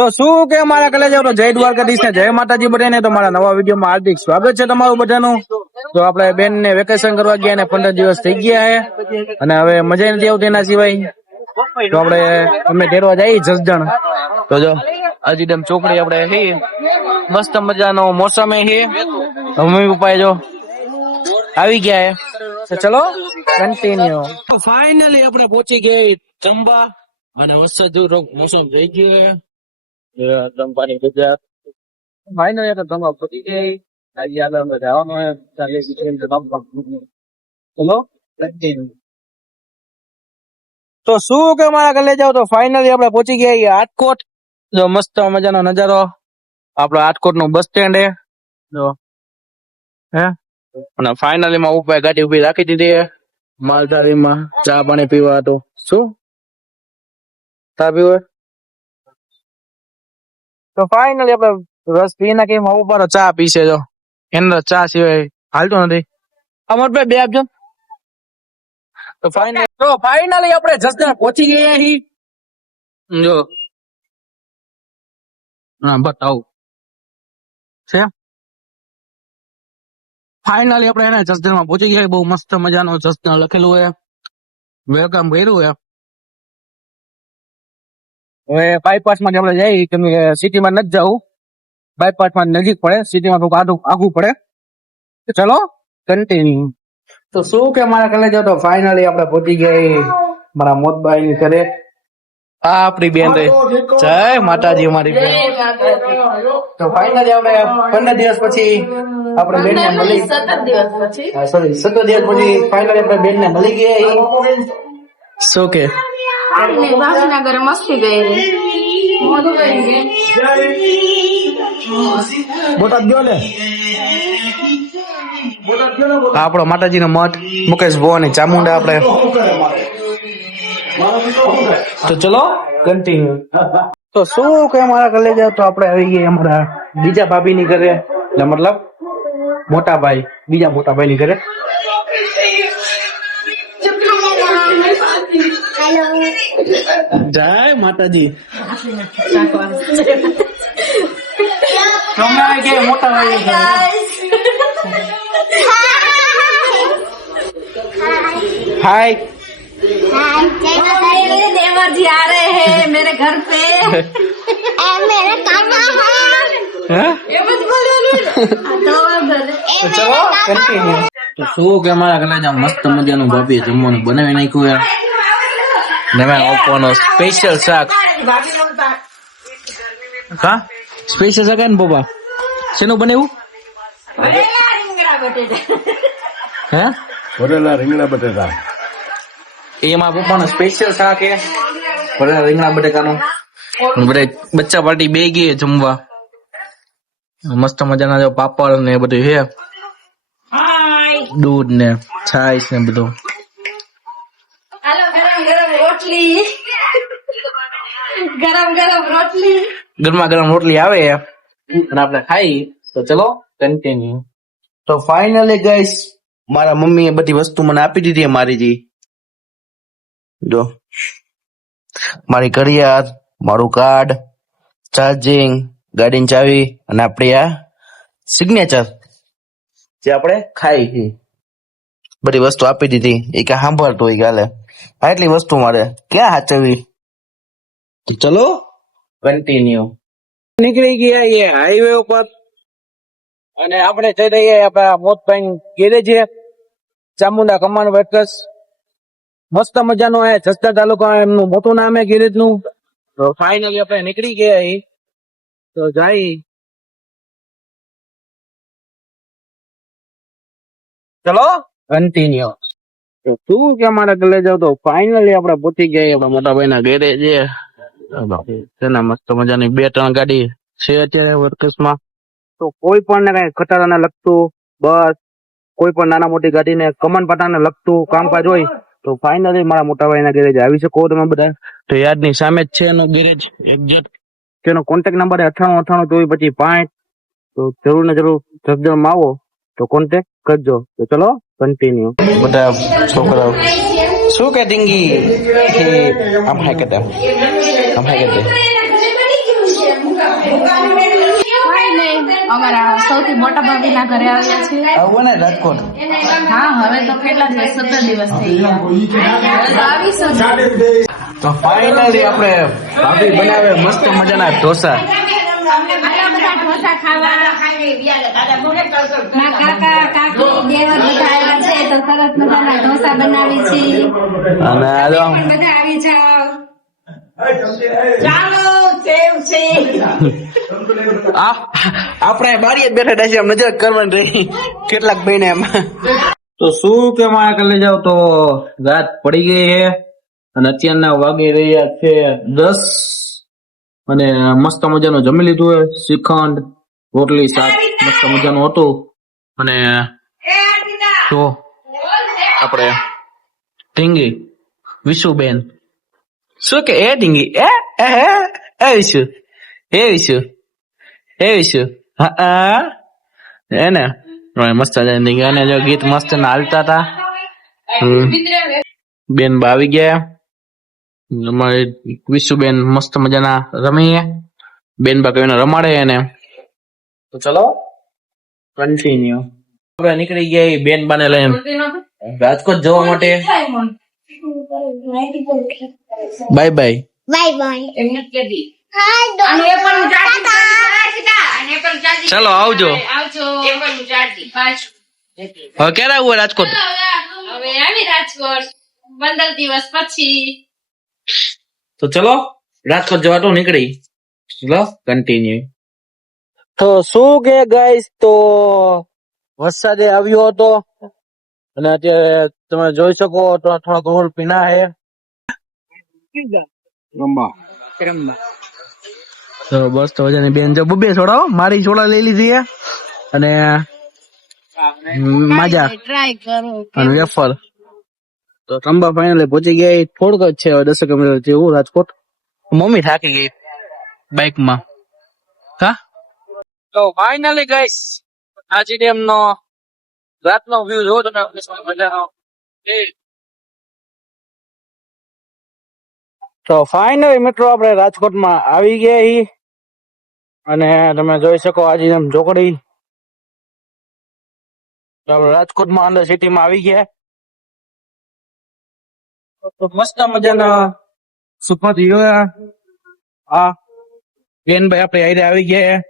તો શું કે મારા કલેજા તો જય દ્વારકાધીશ ને જય માતાજી બધાને. તો મારા નવા વિડીયોમાં હાર્દિક સ્વાગત છે તમારું બધાનું. તો આપણે બેન ને વેકેશન કરવા ગયા ને 15 દિવસ થઈ ગયા છે અને હવે મજા નથી આવતી એના સિવાય. તો આપણે અમે ઘેરવા જઈએ જસદણ. તો જો અજીડમ ચોકડી આપણે હે મસ્ત મજાનો મોસમ હે. મમ્મી પપ્પા જો આવી ગયા છે. તો ચલો કન્ટિન્યુ. ફાઇનલી આપણે પહોંચી ગયા ચંબા અને વરસાદ મોસમ થઈ ગયો. ચંપાની બજાર ફાઇનલી તો ચંબા પહોંચી ગઈ. આજે આગળ જવાનું ચલો કન્ટિન્યુ. તો શું કે મારા ઘરે જાવ. તો ફાઇનલી આપણે પહોંચી ગયા રાજકોટ. જો મસ્ત મજાનો નજારો આપડે રાજકોટ નું બસ સ્ટેન્ડ હે જો હે. અને ફાઇનલી માં ઉપર ગાડી ઉભી રાખી દીધી માલધારીમાં ચા પાણી પીવા હતું. શું ચા પીવો? તો ફાઇનલી આપણે રસ પી નાખી ઉપર ચા પીશે. જો એનો ચા સિવાય હાલતું નથી. અમાર બે આપજો. તો ફાઇનલી આપણે જસદણ પહોંચી ગયા હી. જો હા બતાવું છે. ફાઇનલી આપણે એને જસદણ માં પહોંચી ગયા. બહુ મસ્ત મજાનો જસદણ લખેલું હે, વેલકમ કર્યું હે. હવે બાયપાસ માં આપણે જઈએ કેમ કે સિટી માં નથી જવું. બાયપાસ માં નજીક પડે, સિટી માં થોડું આગું પડે. ચલો કન્ટિન્યુ. તો શું કે મારા કલે જાવ. તો ફાઇનલી આપણે પહોંચી ગયા મારા મોતબાઈ ની ઘરે. આ આપણી બેન રે. જય માતાજી અમારી બેન. તો ફાઇનલી આપણે 15 દિવસ પછી આપણે બેન ને મળી. 17 દિવસ પછી ફાઇનલી આપણે બેન ને મળી ગયા. શું કે ભાભીના ઘરે મસ્તી ગઈ. બોટાદ ગયો ને. આપણો માતાજી નો મઠ મુકેશ ભવાની ચામુંડા આપણે. તો ચલો કન્ટિન્યુ. તો શું કે મારા ઘરે જાવ. તો આપણે આવી ગયા અમારા બીજા ભાભી ની ઘરે, એટલે મતલબ મોટા ભાઈ, બીજા મોટા ભાઈ ની ઘરે. જય માતાજી. મોટા ભાઈ हाय देवर जी आ रहे हैं मेरे घर पे. मेरे काका है. ચલો કન્ટિન્યુ. તો શું કે અમારા ઘરે જાવ મસ્ત મજાનું ભાભી જમવાનું બનાવી નાખ્યું યાર. નવા ઓપોનો સ્પેશિયલ શાક. હા સ્પેશિયલ શાક ને પપ્પા શેનું બનાવ્યું? હે ભરેલા રીંગણા બટેટા. એમાં પપ્પાનો સ્પેશિયલ શાક હે ભરેલા રીંગણા બટેકાનું. બધા બચ્ચા પાર્ટી બે ગઈ જમવા. મસ્ત મજાના જો પાપડ ને બધું છે, દૂધ ને છાશ ને બધું. ગરમા ગરમ રોટલી આવે અને આપણે ખાઈ. તો ચલો કન્ટિન્યુ. તો ફાઇનલી ગાઈસ મારા મમ્મી એ બધી વસ્તુ મને આપી દીધી. મારી જી જો મારી ઘડિયાળ, મારું કાર્ડ, ચાર્જિંગ, ગાડીની ચાવી અને આપણી આ સિગ્નેચર જે આપણે ખાઈ બધી વસ્તુ આપી દીધી. એ કે સાંભળતો હોય કે હાલે આટલી વસ્તુ મારે ક્યાં સાચવવી. ચલો કન્ટિન્યુ. નીકળી ગયા એ હાઈવે ઉપર અને આપણે જઈ રહીએ આપણા મોતભાઈ ગેરેજ છે, ચામુંડા કમાન વર્કર્સ. મસ્ત મજાનો જસદણ તાલુકા એમનું મોટું નામ હે ગેરેજ નું. તો ફાઇનલી આપણે નીકળી ગયા. તો જાય ચલો કન્ટિન્યુ. તો તું કે અમારા ઘરે જાવ. તો ફાઇનલી આપણે પહોંચી ગયા આપણા મોટા ભાઈ ના ગેરેજ. તેના મસ્ત મજાની 2-3 ગાડી છે અત્યારે વર્કર્સ માં. તો કોઈ પણ ને કઈ ખટારાને લગતું, બસ કોઈ પણ નાના મોટી ગાડીને કમન પટાને લગતું કામકાજ હોય તો ફાઇનલી મારા મોટા ભાઈ ના ગેરેજ આવી શકો તમે બધા. તો યાદની સામે જ છે એનો ગેરેજ એક્ઝેક્ટ. તેનો કોન્ટેક્ટ નંબર 98982425. તો જરૂર ને જરૂર જસદણ માં આવો તો કોન્ટેક્ટ કરજો. તો ચલો કન્ટિન્યુ. બધા છોકરાઓ શું કે ડીંગી આમ હાય કરતા આમ હાય કરતા સૌથી મોટા ભાભીના ઘરે આવ્યા છીએ. આવું ને રાજકોટ. હા, હવે તો કેટલા દિવસ, 17 દિવસ થઈ ગયા. હવે તો આવીશું જ. તો ફાઇનલી આપણે ભાભી બનાવે મસ્ત મજાના ઢોસા. આટલા બધા ઢોસા ખાવા. ના કાકા કાકી દેવર બધા આવ્યા છે તો સરસ મજાના ઢોસા બનાવી છે. અને આ જો પણ બધા આવી જાઓ. ચાલો સેવ છે. આપણે બારીએ જ બેઠા છે, એમ નજર કરવાની રહી કેટલાક ભાઈને એમાં. તો શું કે મારે કરી લઈ જાવ તો રાત પડી ગઈ છે અને અત્યારના વાગી રહ્યા છે 10 અને મસ્ત મજાનું જમી લીધું છે. શ્રીખંડ રોટલી શાક મસ્ત મજાનું હતું. અને તો આપણે ઢીંગી વિશુબેન શું કે એ ઢીંગી એ વિશુ હા એને મસ્ત ઢીંગી અને જો ગીત મસ્ત ના હાલતા હતા. બેન બા આવી ગયા. અમારે વિશુબેન મસ્ત મજાના રમીએ. બેન બા કહીને રમાડે એને. તો ચલો કન્ટિન્યુ. આપણે નીકળી ગયા બેન બાને લઈને રાજકોટ જવા માટે. Bye bye. ચલો આવજો. હવે ક્યારે આવું રાજકોટ? હવે આવી રાજકોટ 15 દિવસ પછી. તો ચલો રાજકોટ જવા તો નીકળી. ચલો કન્ટિન્યુ. તો શું કે ગાઈસ, તો વરસાદે આવ્યો હતો અને અત્યારે તમે જોઈ શકો તો થોડા ગોળ પીના હે. તો બસ તો વજાની બેન જો બબે છોડાવો, મારી છોડા લઈ લીધી હે અને માજા ટ્રાય કરો. અને વેફર. તો રંબા ફાઇનલી પહોંચી ગયા. થોડુંક જ છે, 10 કિલોમીટર જેવું રાજકોટ. મમ્મી થાકી ગઈ બાઇકમાં. હા, તો ફાઇનલી ગાઈસ આ જીડીએમ નો રાતનો વ્યૂ જોવો તમે મજાનો. તો ફાઇનલી મિત્રો આપણે રાજકોટમાં આવી ગયા છીએ અને તમે જોઈ શકો આ જીડીએમ ચોકડી. તો આપણે રાજકોટમાં અંદર સિટીમાં આવી ગયા. તો મસ્ત મજાના સુપર જોયા. હા બેનભાઈ આપણે આઈને આવી ગયા.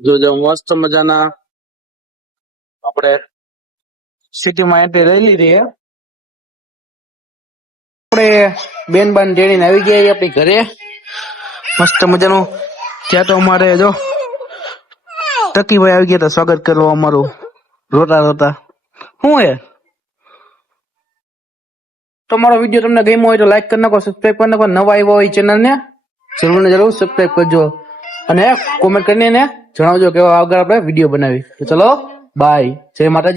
જોજો મસ્ત મજાના આપણે સિટીમાં એન્ટ્રી લઈ લીધી. આપણે બેન બાન તેડીને આવી ગયા આપણી ઘરે મસ્ત મજાનું. ત્યાં તો અમારે જો ટકીભાઈ આવી ગયા હતા સ્વાગત કરવા અમારું રોતા રોતા. શું હે? તો મારો વિડીયો તમને ગમ્યો હોય તો લાઈક કરી નાખો, સબસ્ક્રાઈબ કરી નાખો. નવા આવ્યા હોય ચેનલ ને જરૂર ને જરૂર સબસ્ક્રાઈબ કરજો અને કોમેન્ટ કરીને જણાવજો કેવા આગળ આપણે વિડીયો બનાવી. તો ચલો બાય, જય માતાજી.